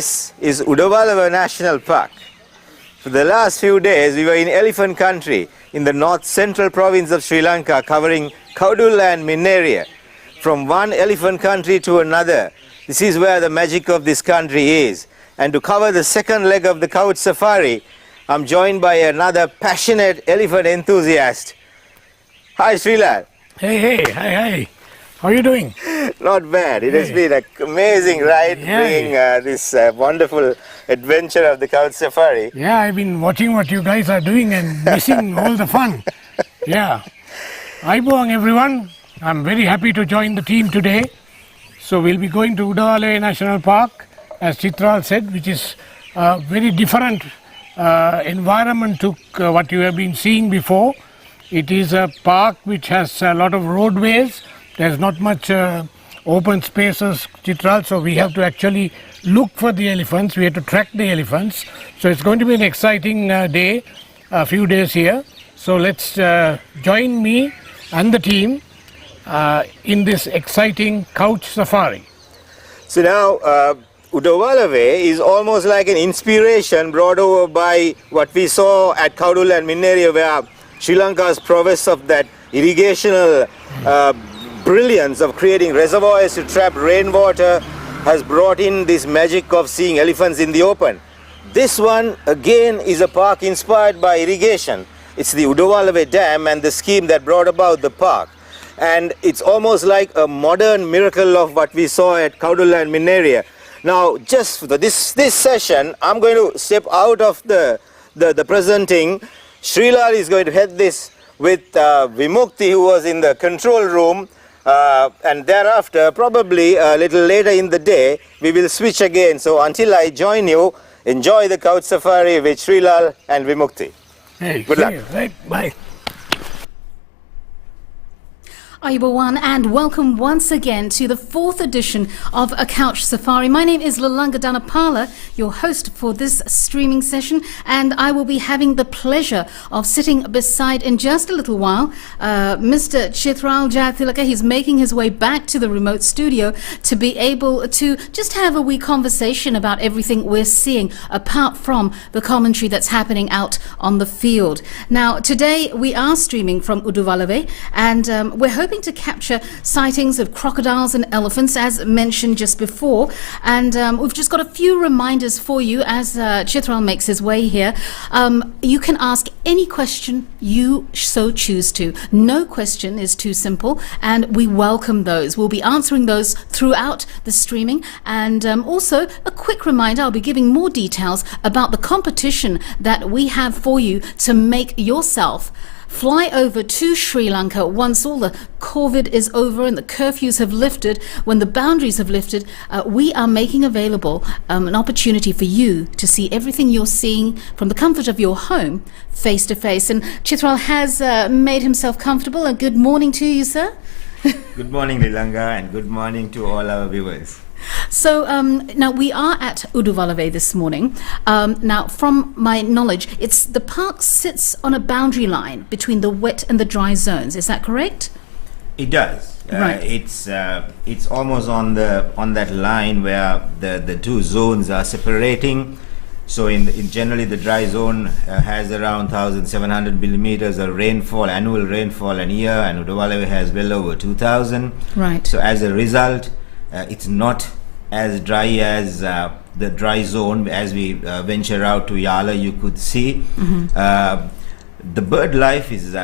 This is Udawalawa National Park. For the last few days, we were in elephant country in the north-central province of Sri Lanka, covering Kaudul and Minneria. From one elephant country to another, this is where the magic of this country is. And to cover the second leg of the couch safari, I'm joined by another passionate elephant enthusiast. Hi, Srilal. Hey. How are you doing? Not bad. It has been an amazing ride doing this wonderful adventure of the couch safari. Yeah, I've been watching what you guys are doing and missing all the fun. Yeah. Aibong everyone. I'm very happy to join the team today. So we'll be going to Udawalawe National Park, as Chitral said, which is a very different environment to what you have been seeing before. It is a park which has a lot of roadways. There's not much open spaces, Chitral, so we have to actually look for the elephants. We have to track the elephants. So it's going to be an exciting day, a few days here. So let's join me and the team in this exciting couch safari. So now, Udawalawe is almost like an inspiration brought over by what we saw at Kaudul and Minneria, where Sri Lanka's prowess of that irrigational brilliance of creating reservoirs to trap rainwater has brought in this magic of seeing elephants in the open. This one again is a park inspired by irrigation. It's the Udawalawe Dam and the scheme that brought about the park. And it's almost like a modern miracle of what we saw at Kaudul and Minneria. Now, just for this session, I'm going to step out of the presenting. Srilal is going to head this with Vimukti, who was in the control room. And thereafter, probably a little later in the day, we will switch again. So until I join you, enjoy the couch safari with Srilal and Vimukti. Hey, good luck. Right, bye. Ayubawan, and welcome once again to the fourth edition of A Couch Safari. My name is Lalanga Dhanapala, your host for this streaming session, and I will be having the pleasure of sitting beside, in just a little while, Mr. Chitral Jayathilaka. He's making his way back to the remote studio to be able to just have a wee conversation about everything we're seeing, apart from the commentary that's happening out on the field. Now, today we are streaming from Udawalawe, and we're hoping to capture sightings of crocodiles and elephants, as mentioned just before. And we've just got a few reminders for you as Chitral makes his way here. You can ask any question you so choose to. No question is too simple, and we welcome those. We'll be answering those throughout the streaming. And also, a quick reminder, I'll be giving more details about the competition that we have for you to make yourself fly over to Sri Lanka once all the COVID is over and the curfews have lifted, when the boundaries have lifted. We are making available an opportunity for you to see everything you're seeing from the comfort of your home, face to face. And Chitral has made himself comfortable. And good morning to you, sir. Good morning, Lilanga, and good morning to all our viewers. So now we are at Udawalawe this morning. Now, from my knowledge, the park sits on a boundary line between the wet and the dry zones. Is that correct? It does. Right. It's almost on that line where the two zones are separating. So in generally the dry zone has around 1,700 millimeters of rainfall, annual rainfall a year, and Udawalawe has well over 2,000. Right. So as a result, it's not as dry as the dry zone. As we venture out to Yala, you could see the bird life is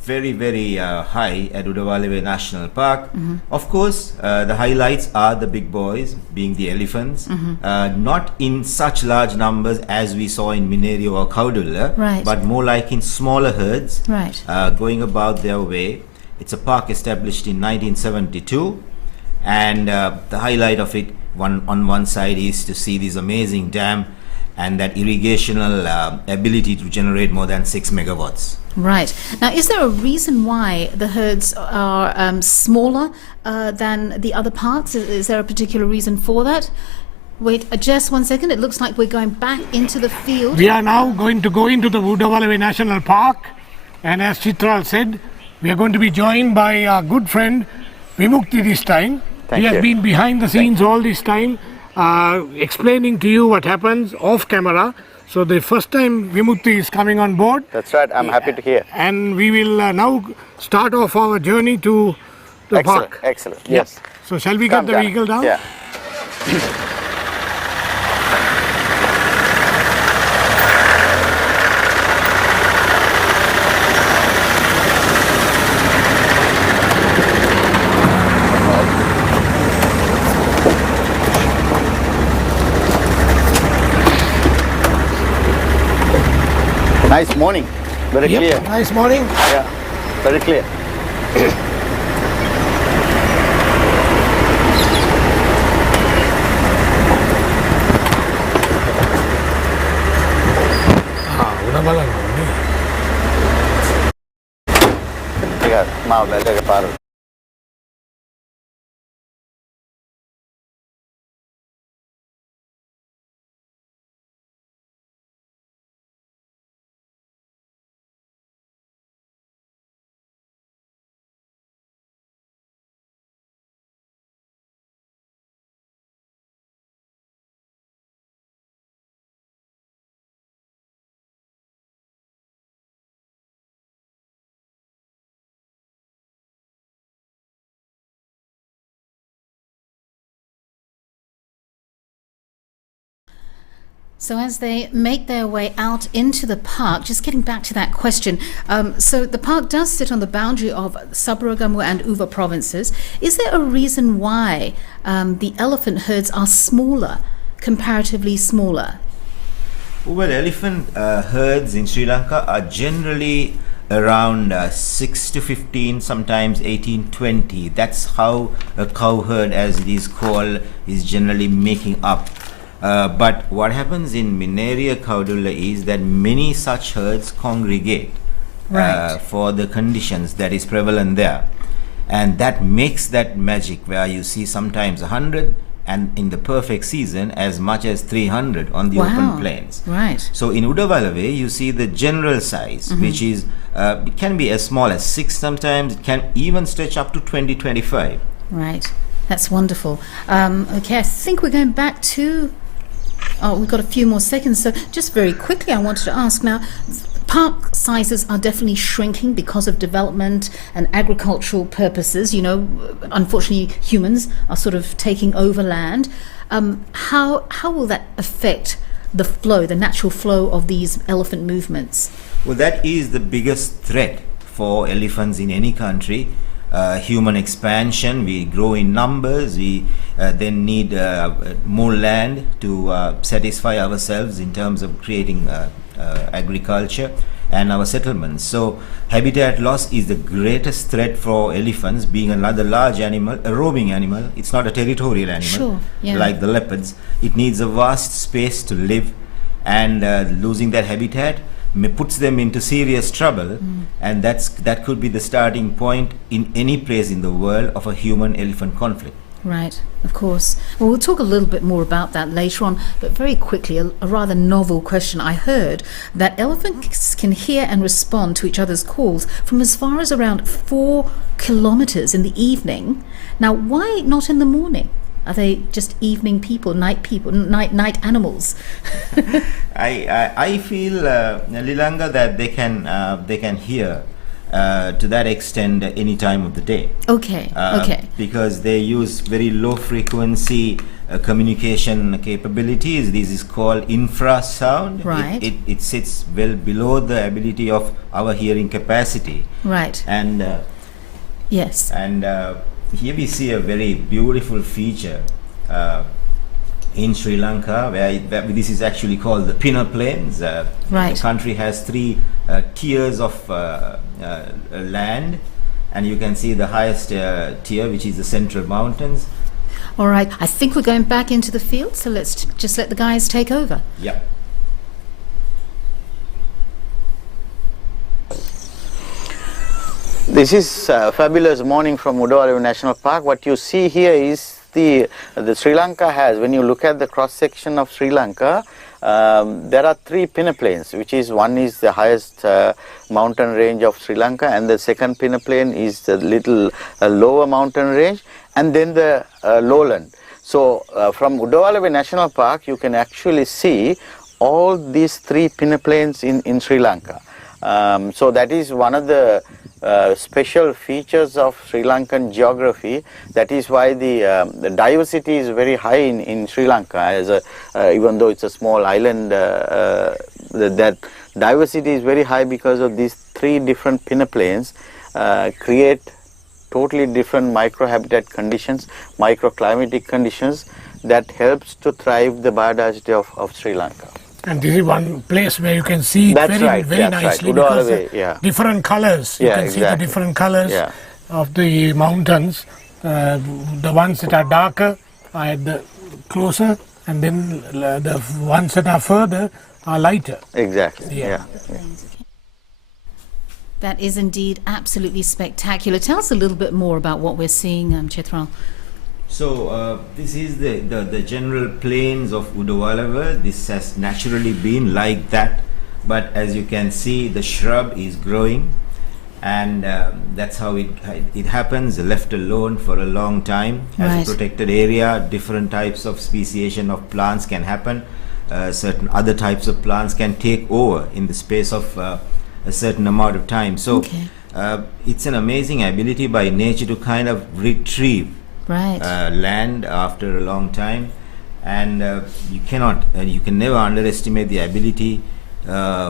very, very high at Udawalawe National Park. Of course, the highlights are the big boys, being the elephants, not in such large numbers as we saw in Minneria or Kaudul, right, but more like in smaller herds, right, going about their way. It's a park established in 1972. And the highlight of it on one side is to see this amazing dam and that irrigational ability to generate more than 6 megawatts. Right. Now, is there a reason why the herds are smaller than the other parks? Is there a particular reason for that? Wait, just 1 second. It looks like we're going back into the field. We are now going to go into the Udawalawe National Park, and as Chitral said, we are going to be joined by our good friend Vimukti this time. He has been behind the scenes all this time, explaining to you what happens off camera. So the first time Vimuthu is coming on board. That's right, I'm happy to hear. And we will now start off our journey to the Excellent, park. excellent, yes. So shall we Come, get the Jan. vehicle down? Yeah. Nice morning, very Yep, clear. nice morning. Yeah, very clear. Udawalawa. Yeah, mau belajar ke paru. So as they make their way out into the park, just getting back to that question, so the park does sit on the boundary of Sabaragamu and Uva provinces. Is there a reason why the elephant herds are smaller, comparatively smaller? Well, elephant herds in Sri Lanka are generally around 6 to 15, sometimes 18, 20. That's how a cow herd, as it is called, is generally making up. But what happens in Mineria Caudula is that many such herds congregate Right. for the conditions that is prevalent there. And that makes that magic where you see sometimes 100 and in the perfect season as much as 300 on the open plains. Right. So in Udawalawe you see the general size, which is it can be as small as 6 sometimes, it can even stretch up to 20, 25. Right. That's wonderful. Okay, I think we're going back to... Oh, we've got a few more seconds. So just very quickly, I wanted to ask now, park sizes are definitely shrinking because of development and agricultural purposes. You know, unfortunately, humans are sort of taking over land. How will that affect the flow, the natural flow of these elephant movements? Well, that is the biggest threat for elephants in any country. Human expansion, we grow in numbers, we then need more land to satisfy ourselves in terms of creating agriculture and our settlements. So habitat loss is the greatest threat for elephants, being another large animal, a roaming animal. It's not a territorial animal. Sure, yeah. Like the leopards. It needs a vast space to live, and losing that habitat puts them into serious trouble, and that could be the starting point in any place in the world of a human-elephant conflict. Right, of course. Well, we'll talk a little bit more about that later on, but very quickly, a rather novel question. I heard that elephants can hear and respond to each other's calls from as far as around 4 kilometers in the evening. Now, why not in the morning? Are they just evening people, night animals? I feel, Lilanga, that they can hear to that extent any time of the day. Okay, okay. Because they use very low frequency communication capabilities. This is called infrasound. Right. It sits well below the ability of our hearing capacity. Right. And Yes. and here we see a very beautiful feature in Sri Lanka, where this is actually called the Pinner Plains. Right. The country has 3 tiers of land, and you can see the highest tier, which is the Central Mountains. All right. I think we're going back into the field, so let's just let the guys take over. Yeah. This is a fabulous morning from Udawalawa National Park. What you see here is the Sri Lanka has, when you look at the cross section of Sri Lanka, there are 3 peneplains, which is, one is the highest mountain range of Sri Lanka, and the second peneplain is the little lower mountain range, and then the lowland. So from Udawalawe National Park, you can actually see all these three peneplains in Sri Lanka. So that is one of the special features of Sri Lankan geography. That is why the diversity is very high in Sri Lanka. Even though it's a small island, that diversity is very high because of these three different peneplains create totally different microhabitat conditions, microclimatic conditions that helps to thrive the biodiversity of Sri Lanka. And this is one place where you can see it That's very, right, very that's nicely right. because Udawalawe, yeah. different colors. You Yeah, can see the exactly. different colors Yeah. of the mountains. The ones that are darker are at the closer, and then the ones that are further are lighter. Exactly. Yeah. Yeah. That is indeed absolutely spectacular. Tell us a little bit more about what we're seeing, Chitral. So this is the general plains of Udawalawa. This has naturally been like that, but as you can see, the shrub is growing, and that's how it happens, left alone for a long time. As Right. a protected area, different types of speciation of plants can happen. Certain other types of plants can take over in the space of a certain amount of time. So Okay. it's an amazing ability by nature to kind of retrieve Right. land after a long time, and you can never underestimate the ability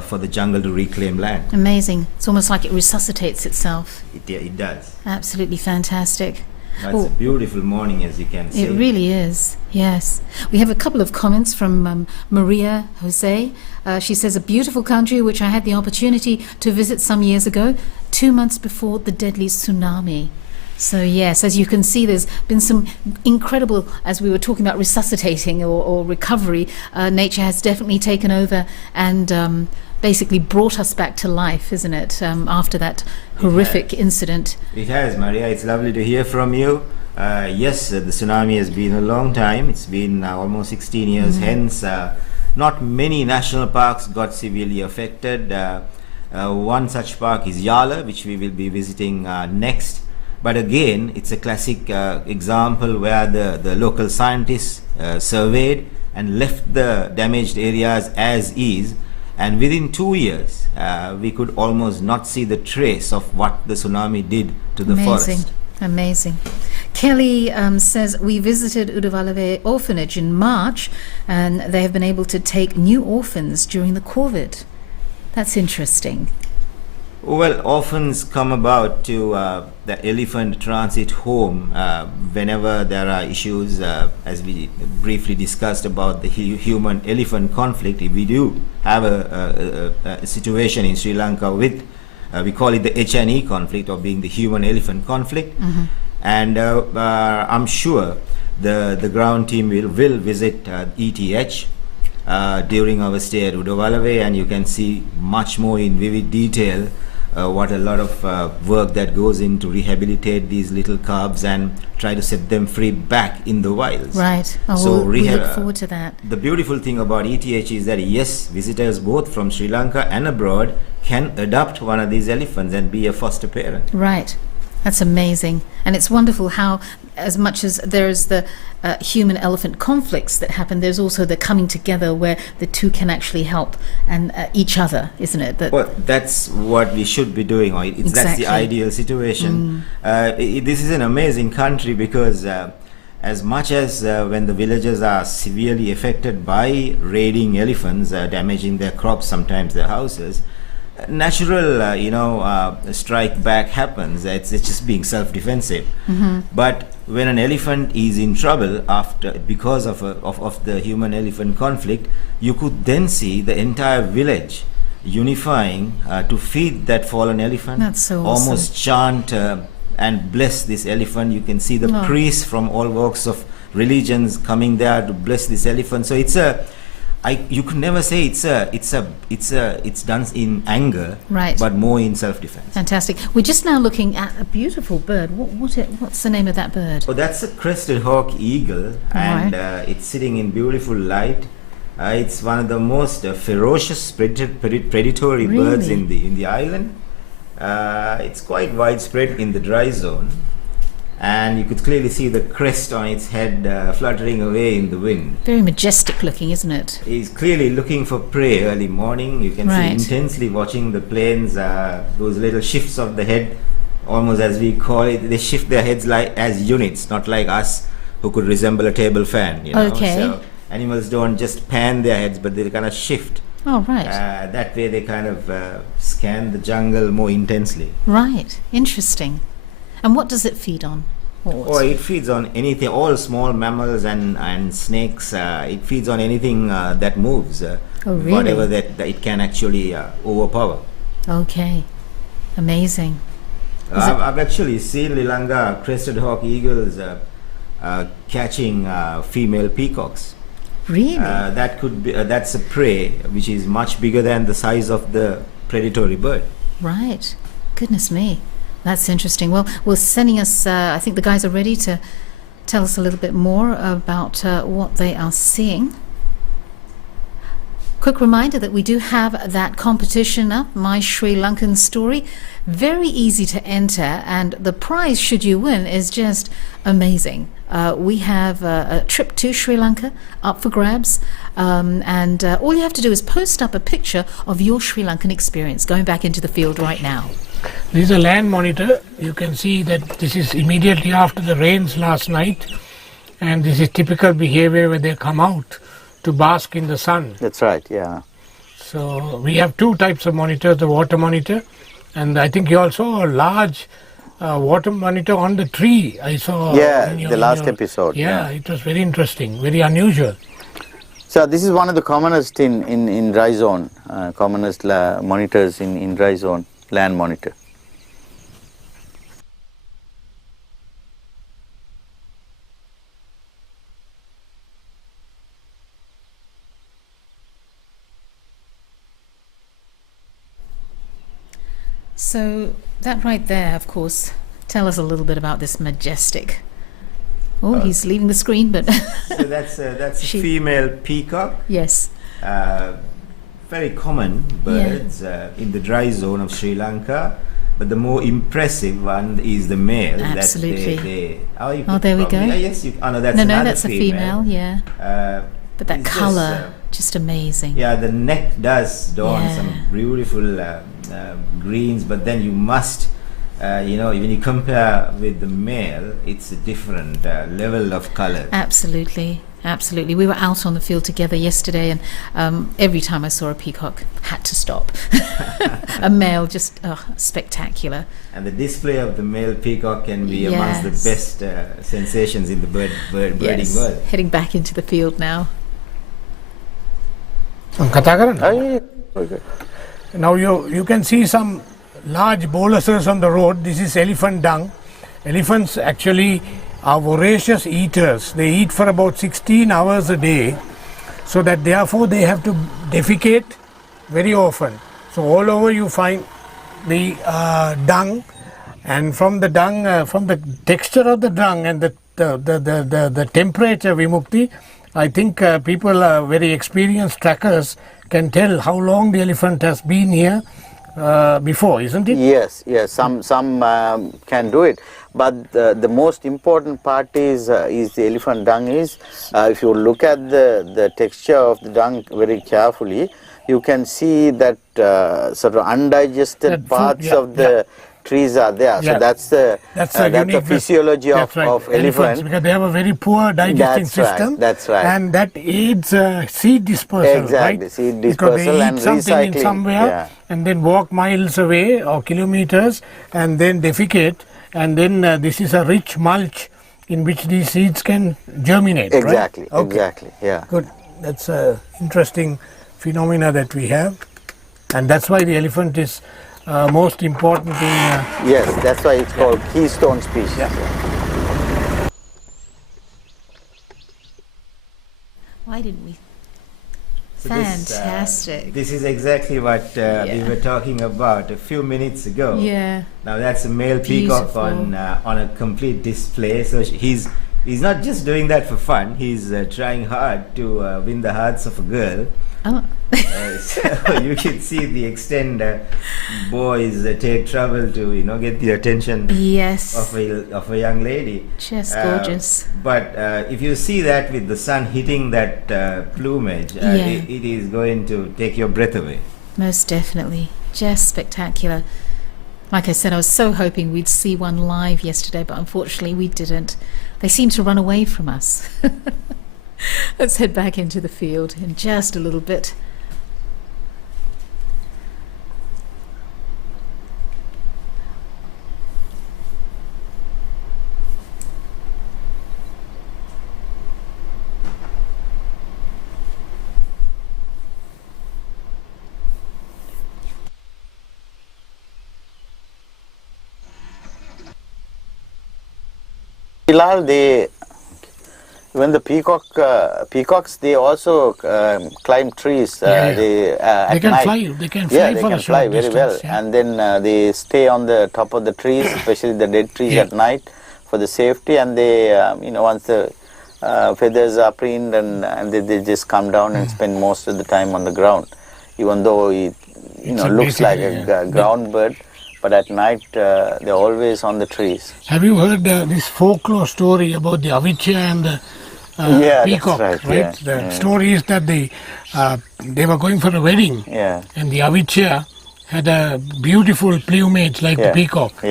for the jungle to reclaim land. Amazing. It's almost like it resuscitates itself. It does. Absolutely fantastic. It's Oh. a beautiful morning, as you can see. It really is, yes. We have a couple of comments from Maria Jose. She says, a beautiful country which I had the opportunity to visit some years ago, 2 months before the deadly tsunami. So yes, as you can see, there's been some incredible, as we were talking about resuscitating or recovery, nature has definitely taken over and basically brought us back to life, isn't it, after that horrific incident. It has, Maria. It's lovely to hear from you. Yes, the tsunami has been a long time. It's been almost 16 years. Hence, not many national parks got severely affected. One such park is Yala, which we will be visiting next. But again, it's a classic example where the local scientists surveyed and left the damaged areas as is. And within 2 years, we could almost not see the trace of what the tsunami did to the Amazing. forest. Amazing. Kelly says, we visited Udawalawe orphanage in March and they have been able to take new orphans during the COVID. That's interesting. Well, orphans come about to the elephant transit home whenever there are issues, as we briefly discussed about the human-elephant conflict. If we do have a situation in Sri Lanka with, we call it the H&E conflict, or being the human-elephant conflict, and I'm sure the ground team will visit ETH during our stay at Udawalawe, and you can see much more in vivid detail what a lot of work that goes in to rehabilitate these little cubs and try to set them free back in the wilds. Right. Oh, So we look forward to that. The beautiful thing about ETH is that yes, visitors both from Sri Lanka and abroad can adopt one of these elephants and be a foster parent. Right. That's amazing. And it's wonderful how, as much as there is the human-elephant conflicts that happen, there's also the coming together where the two can actually help and each other, isn't it? Well, that's what we should be doing. Or that's Exactly. the ideal situation. This is an amazing country because as much as when the villagers are severely affected by raiding elephants, damaging their crops, sometimes their houses, natural, strike back happens. It's just being self-defensive. But when an elephant is in trouble because of the human-elephant conflict, you could then see the entire village unifying to feed that fallen elephant. That's so Almost chant and bless this elephant. You can see the priests from all walks of religions coming there to bless this elephant. So it's you could never say it's done in anger, Right. but more in self-defense. Fantastic. We're just now looking at a beautiful bird. What's the name of that bird? Oh, that's a crested hawk eagle, and it's sitting in beautiful light. It's one of the most ferocious predatory birds Really? in the island. It's quite widespread in the dry zone, and you could clearly see the crest on its head fluttering away in the wind. Very majestic looking, isn't it? He's clearly looking for prey early morning. You can Right. see intensely watching the planes, those little shifts of the head, almost as we call it. They shift their heads like as units, not like us who could resemble a table fan. You know? Okay. So animals don't just pan their heads, but they kind of shift. Oh, right. That way they kind of scan the jungle more intensely. Right. Interesting. And what does it feed on? Or it feeds on anything, all small mammals and snakes. It feeds on anything that moves, Oh, really? whatever that it can actually overpower. Okay. Amazing. Is it- I've actually seen Lilanga crested hawk eagles catching female peacocks. Really? That could be that's a prey which is much bigger than the size of the predatory bird. Right. Goodness me. That's interesting. Well, we're sending us, I think the guys are ready to tell us a little bit more about what they are seeing. Quick reminder that we do have that competition up, My Sri Lankan Story. Very easy to enter, and the prize, should you win, is just amazing. We have a trip to Sri Lanka up for grabs, and all you have to do is post up a picture of your Sri Lankan experience going back into the field right now. This is a land monitor. You can see that this is immediately after the rains last night, and this is typical behavior when they come out to bask in the sun. That's right, yeah. So we have two types of monitors, the water monitor, and I think you also saw a large water monitor on the tree. I saw Yeah, in the last episode, Yeah, yeah. it was very interesting, very unusual. So this is one of the commonest in dry zone, commonest monitors in dry zone, land monitor. So that right there, of course, tell us a little bit about this majestic. Oh, he's leaving the screen, but So that's a She- female peacock. yes. Very common birds in the dry zone of Sri Lanka, but the more impressive one is the male. Absolutely. You Oh, could there we probably- go. yes, you, oh no, that's No, another that's a female, yeah. But that it's just, colour, just amazing. yeah, the neck does don Yeah. some beautiful greens, but then you must, when you compare with the male, it's a different level of color. Absolutely, absolutely. We were out on the field together yesterday, and every time I saw a peacock, had to stop. A male, just spectacular. And the display of the male peacock can be amongst the Yes. best sensations in the birding Yes, world. heading back into the field now. කතා කරන්න. Okay. Now you can see some large boluses on the road. This is elephant dung. Elephants actually are voracious eaters. They eat for about 16 hours a day, so that therefore they have to defecate very often. So all over you find the dung, and from the dung, from the texture of the dung and the temperature, Vimukti, I think people, very experienced trackers, can tell how long the elephant has been here before, isn't it? Yes, yes. Some can do it, but the most important part is the elephant dung. If you look at the texture of the dung very carefully, you can see that sort of undigested That food, parts yeah, of the trees are there. Yeah. So that's the unique physiology that's right, of elephants, elephant. because they have a very poor digesting That's right, system. that's right. And that aids seed dispersal, Exactly, right? seed Because they dispersal eat and something in recycling, somewhere yeah. and then walk miles away or kilometers and then defecate, and then this is a rich mulch in which these seeds can germinate. Exactly, right? Okay. exactly. Yeah. Good. That's a interesting phenomena that we have, and that's why the elephant is most important in. Yes, that's why it's called keystone species. Why didn't we? So Fantastic. This is exactly what we were talking about a few minutes ago. Yeah. Now that's a male peacock Beautiful. on a complete display. So he's He's not just doing that for fun. He's trying hard to win the hearts of a girl. Oh. So you can see the extent boys take trouble to get the attention Yes. of a young lady. Just gorgeous. But if you see that with the sun hitting that plumage, it is going to take your breath away. Most definitely. Just spectacular. Like I said, I was so hoping we'd see one live yesterday, but unfortunately we didn't. They seem to run away from us. Let's head back into the field in just a little bit. Bilal, when the peacocks, they also climb trees. They at can night. fly. They can fly Yeah, they for can a short fly very distance. well, Yeah. and then they stay on the top of the trees, especially the dead trees at night, for the safety. And they, once the feathers are preened, and they just come down and spend most of the time on the ground, even though it looks like a ground bird. But at night, they're always on the trees. Have you heard this folklore story about the avicha and the peacock? That's Right. The story is that they were going for a wedding, and the avicha had a beautiful plumage like the peacock,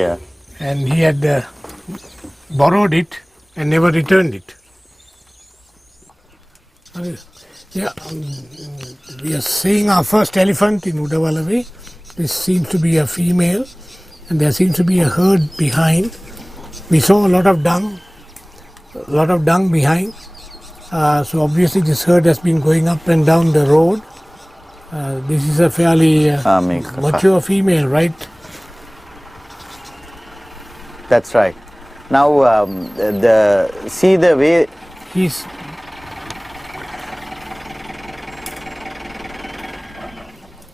and he had borrowed it and never returned it. We are seeing our first elephant in Udawalawe. This seems to be a female, and there seems to be a herd behind. We saw a lot of dung behind. So obviously this herd has been going up and down the road. This is a fairly mature female, right? That's right. Now, see the way He's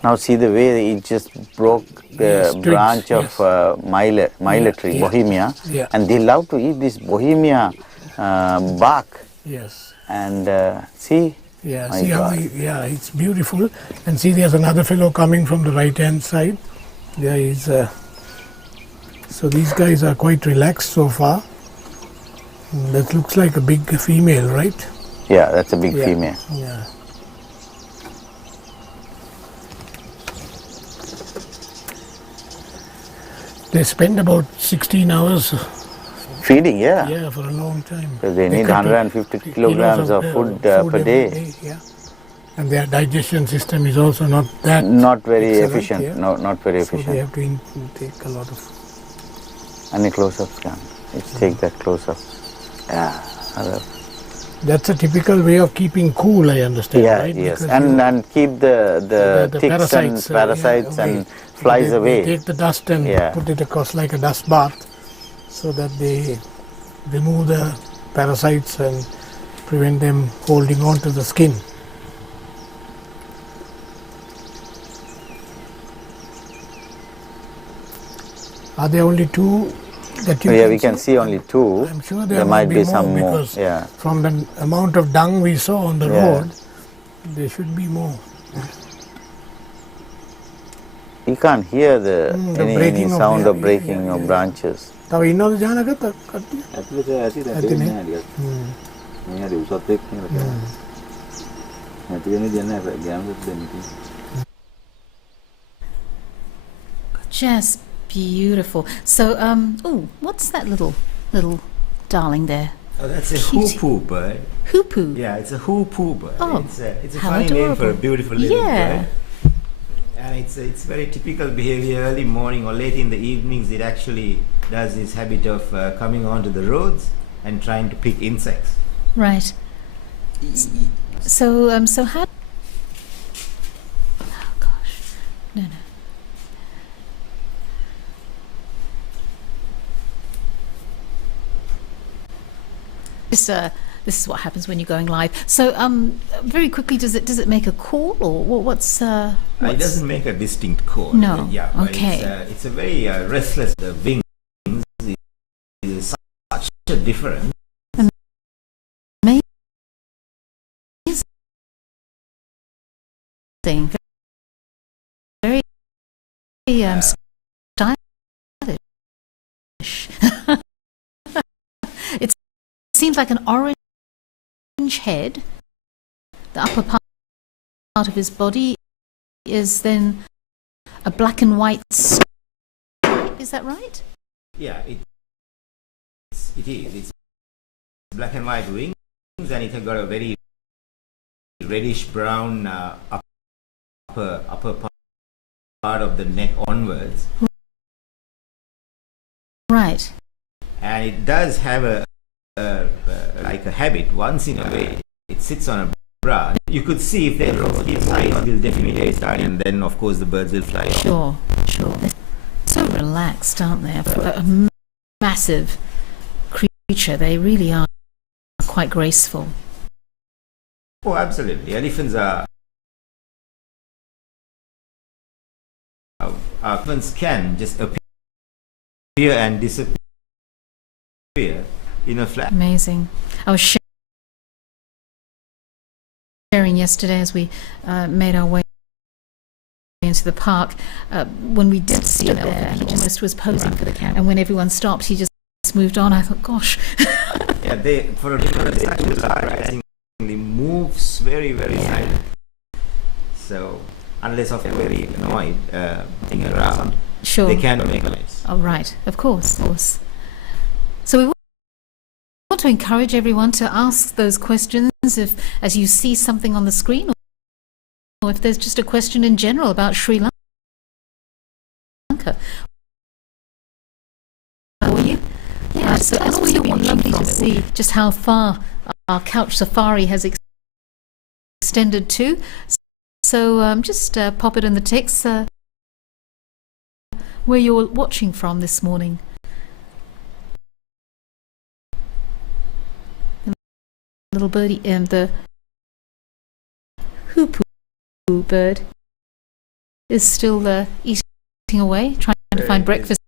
Now see the way it just broke the branch of Mile tree, Bohemia, and they love to eat this Bohemia bark. Yes. And see. Yeah. See how it's beautiful. And see, there's another fellow coming from the right hand side. There is. So these guys are quite relaxed so far. That looks like a big female, right? Yeah, that's a big female. Yeah. They spend about 16 hours feeding, for a long time. Because they need 150 kilograms of food per day. Yeah. And their digestion system is also not very efficient. Yeah. Not very efficient. So they have to take a lot of. Any close-ups can? Let's take that close-up. Yeah. That's a typical way of keeping cool, I understand, right? Yes. And keep the ticks and parasites and flies away. They take the dust and put it across like a dust bath, so that they remove the parasites and prevent them holding on to the skin. Are there only two that you we can see only two. I'm sure there might be some more. Because from the amount of dung we saw on the road, there should be more. You can't hear any sound of breaking of branches. Just beautiful. So, what's that little darling there? Oh, that's a hoopoo bird. Hoopoo? Yeah, it's a hoopoo bird. Oh, it's a how funny name for a adorable. beautiful little bird. And it's very typical behavior. Early morning or late in the evenings, it actually does this habit of coming onto the roads and trying to pick insects. Right. So how? Oh gosh, no. This is what happens when you're going live. So, very quickly, does it make a call, or what's? It doesn't make a distinct call. No. Yeah. But Okay. It's a very restless. The wings is such a difference. interesting. Very stylish. It seems like an orange head. The upper part of his body is then a black and white stripe. Is that right? Yeah, it is. It's black and white wings, and it has got a very reddish brown upper part of the neck onwards. Right. And it does have a like a habit. Once in a way, it sits on a branch. You could see if they roll his eyes, will definitely start, and then of course the birds will fly off. Sure. So relaxed, aren't they? A massive creature. They really are quite graceful. Oh, absolutely. Elephants can just appear and disappear in a flash. Amazing. I was sharing yesterday as we made our way into the park. When we did see him there, he just was posing for the camera. And when everyone stopped, he just moved on. I thought, gosh. Yeah, they moves very silent. So unless of very annoyed being around, Sure. they can make noise. Oh, right. Of course. So we want to encourage everyone to ask those questions if, as you see something on the screen, or if there's just a question in general about Sri Lanka. For you? Yeah, so it's also lovely to see just how far our couch safari has extended to. So just pop it in the text where you're watching from this morning. The little birdie, the hoopoe bird is still eating away, trying to find breakfast,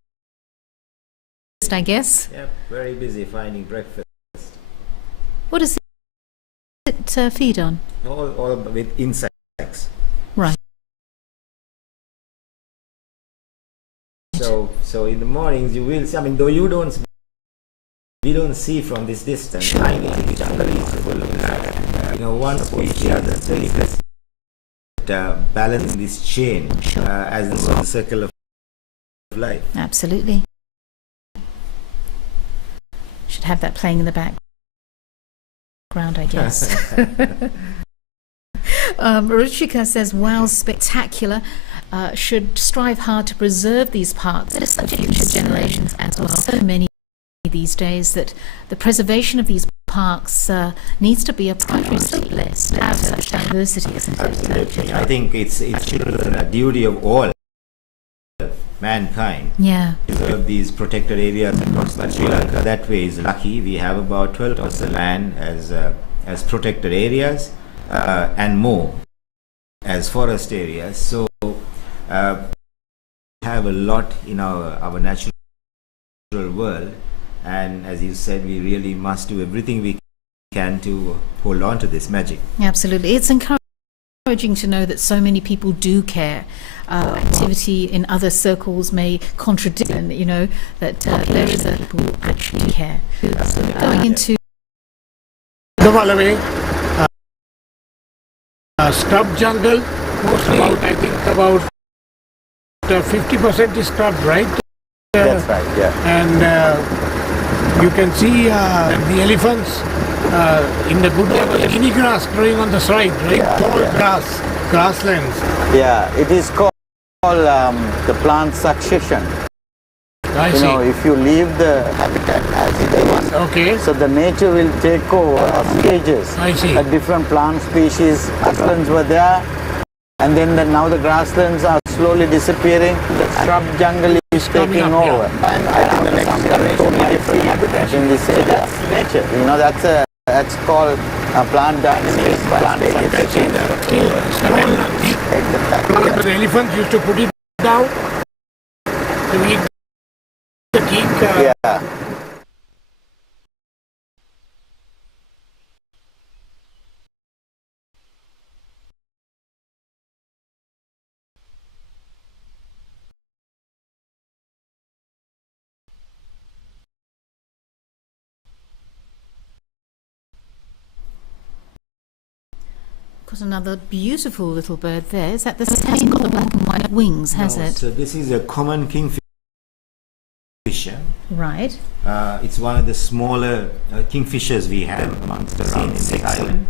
I guess. Yep, very busy finding breakfast. What does it feed on? All with insects. Right. So in the mornings you will see, I mean, though we don't see from this distance, Sure. I think the jungle is full of that. One species that's very balancing this chain as the circle of life. Absolutely. Should have that playing in the background, I guess. Ruchika says, wow, spectacular. Should strive hard to preserve these parks for such future generations as well. So many these days that the preservation of these parks needs to be a priority list to have such diversity, isn't it? Absolutely. I think it's a duty of all mankind Yeah. to preserve these protected areas across Sri Lanka. That way is lucky. We have about 12% land as protected areas and more as forest areas. So have a lot in our natural world, and as you said, we really must do everything we can to hold on to this magic. Absolutely. It's encouraging to know that so many people do care. Activity in other circles may contradict, and that there is a people who actually care. Going into Udawalawe, scrub jungle, mostly I think about 50% is scrub, right? That's right, yeah. And you can see the elephants in the good level, guinea grass growing on the side, right? Yeah, Tall yeah. grasslands. Yeah, it is called the plant succession. I see. If you leave the habitat as it is, Okay. so the nature will take over of stages. I see. A different plant species, grasslands were there, and then now the grasslands are slowly disappearing. The scrub jungle is coming taking up, yeah. over. And I think the next generation totally different habitat in this area. That's nature. That's called a plant dynamics. The elephants used to put it down to eat the king. Yeah. Got another beautiful little bird there. Is that the same? Got the black and white wings, has No, it? So this is a common kingfisher. Right. It's one of the smaller kingfishers we have amongst the seen in the island.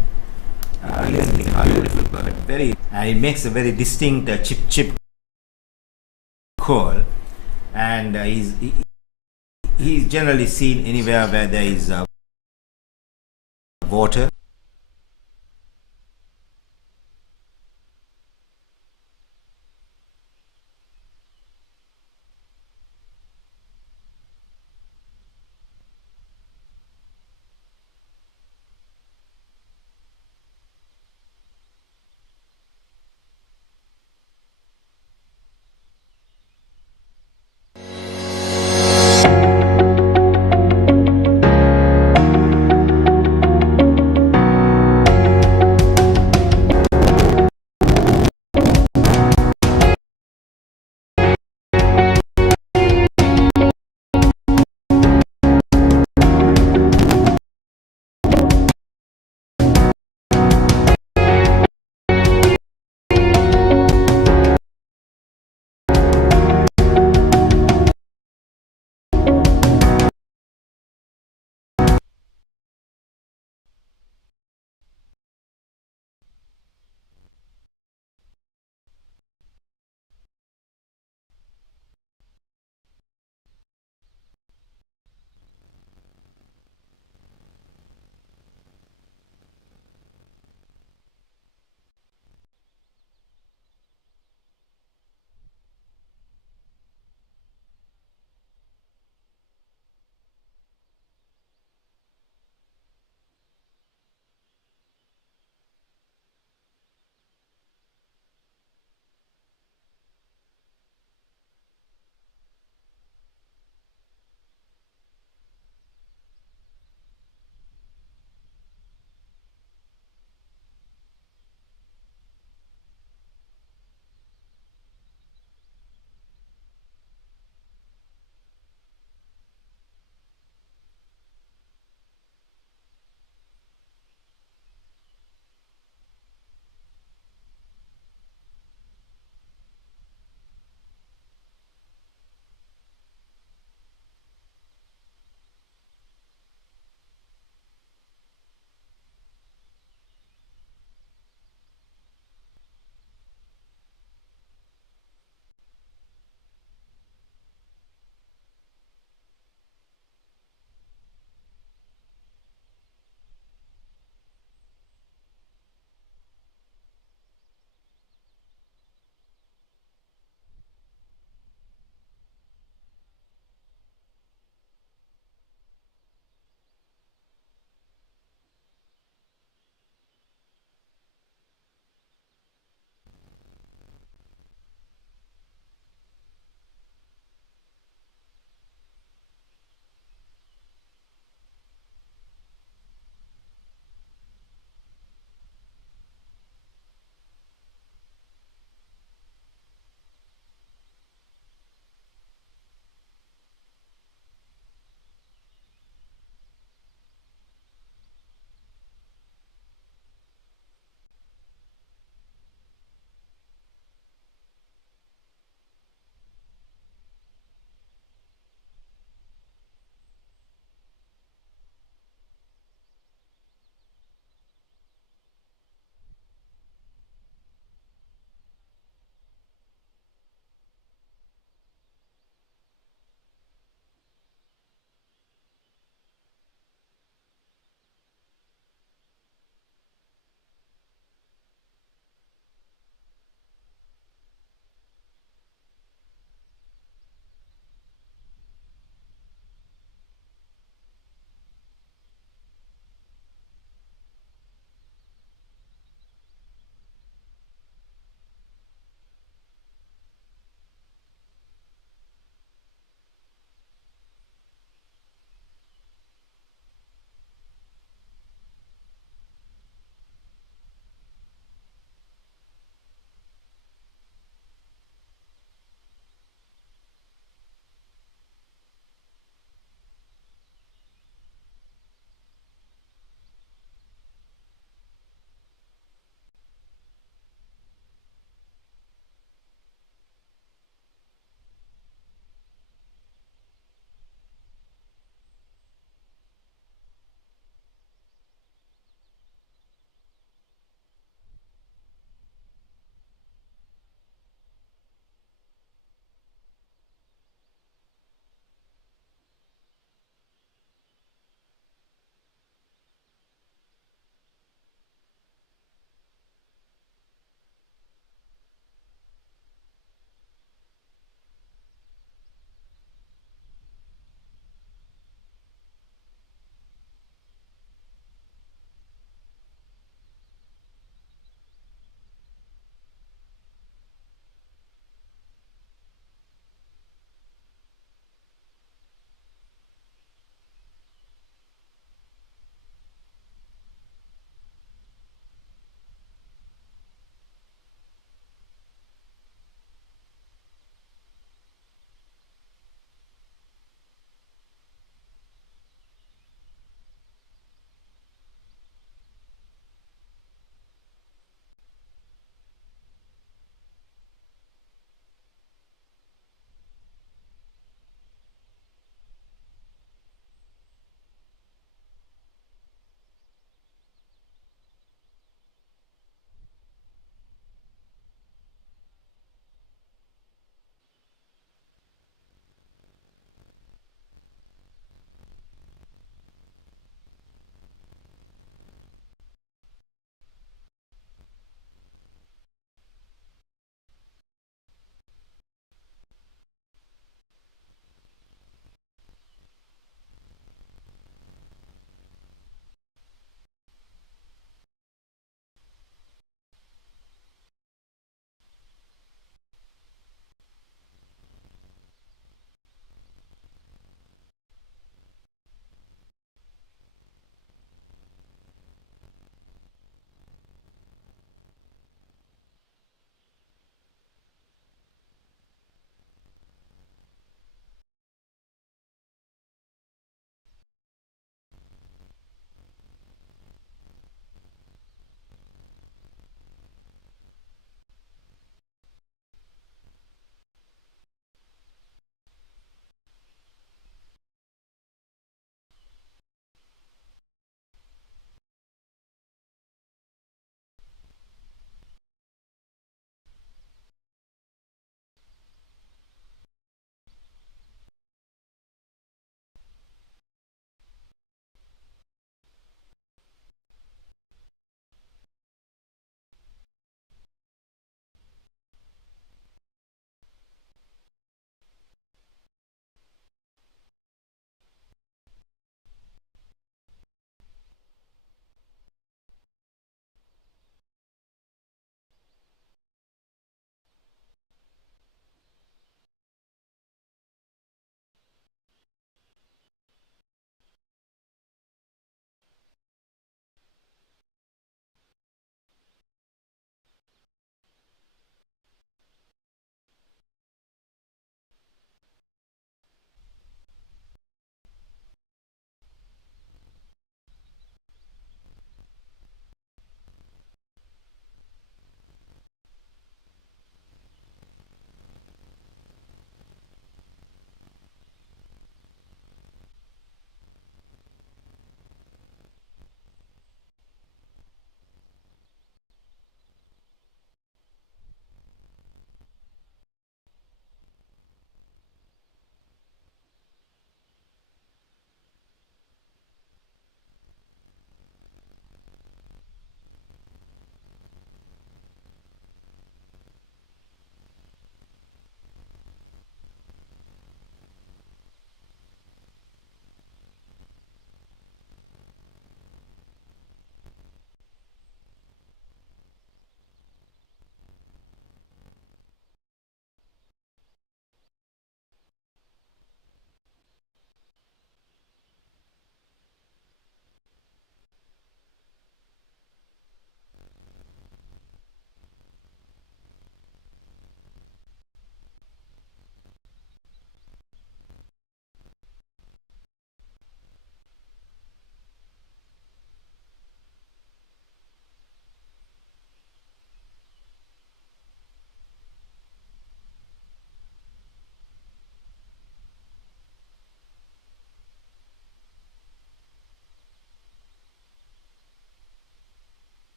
Beautiful bird, and it makes a very distinct chip chip call, and he's generally seen anywhere where there is water.